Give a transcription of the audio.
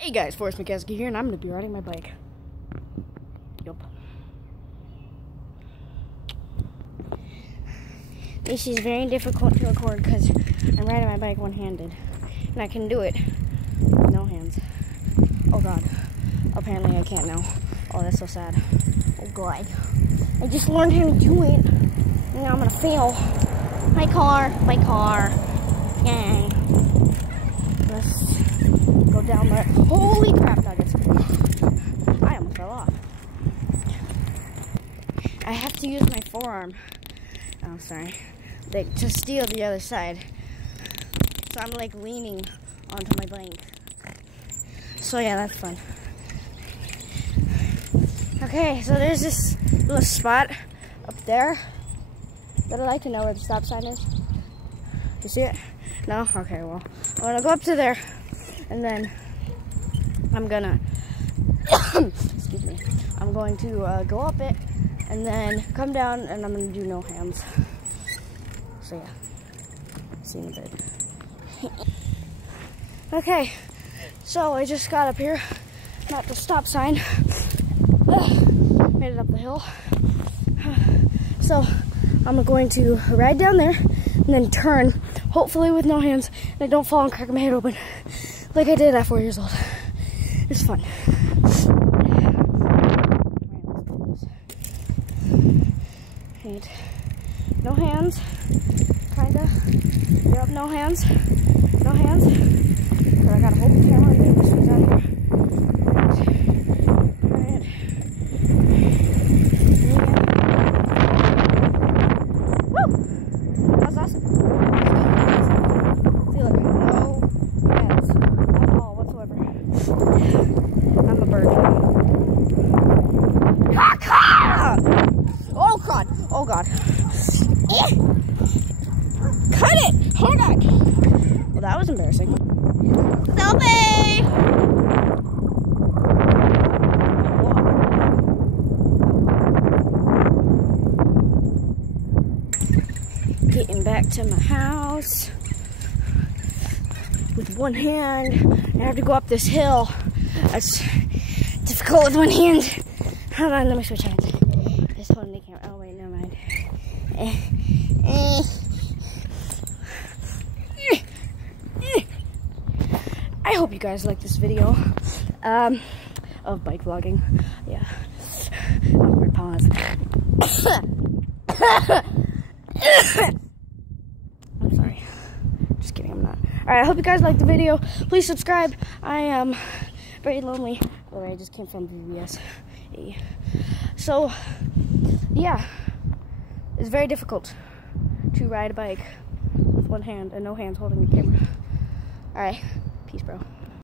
Hey guys, Forrest McCaskey here, and I'm going to be riding my bike. Yup. This is very difficult to record because I'm riding my bike one-handed. And I can do it with no hands. Oh god. Apparently I can't now. Oh, that's so sad. Oh god. I just learned how to do it. And now I'm going to fail. My car. Yay. Let's go down there. Holy crap nuggets. I almost fell off. I have to use my forearm. Oh, sorry. To steal the other side. So I'm like leaning onto my bike. So yeah, that's fun. Okay, so there's this little spot up there that I'd like to know where the stop sign is. You see it? No? Okay, well, I'm gonna go up to there and then I'm gonna, excuse me, I'm going to go up it and then come down and I'm gonna do no hands. So yeah, see you in a bit. Okay, so I just got up here, not the stop sign, made it up the hill. So I'm going to ride down there and then turn, hopefully with no hands, and I don't fall and crack my head open like I did at 4 years old. It's fun. Right. No hands, kinda. Yep, no hands. No hands. But I gotta hold the camera and this one's out here. Right. Woo! That was awesome. See, look, no hands at all whatsoever. I'm a bird. Oh god! Oh god! Cut it! Hold on! Well, that was embarrassing. Selfie! Getting back to my house with one hand. I have to go up this hill. That's difficult with one hand. Hold on, let me switch hands. Just holding the camera. Oh wait, never mind. I hope you guys like this video of bike vlogging. Yeah. Awkward pause. I'm sorry. Just kidding, I'm not. Alright, I hope you guys liked the video. Please subscribe. I am very lonely. Well, I just came from VBS. So, yeah. It's very difficult to ride a bike with one hand and no hands holding the camera. Alright. Peace, bro.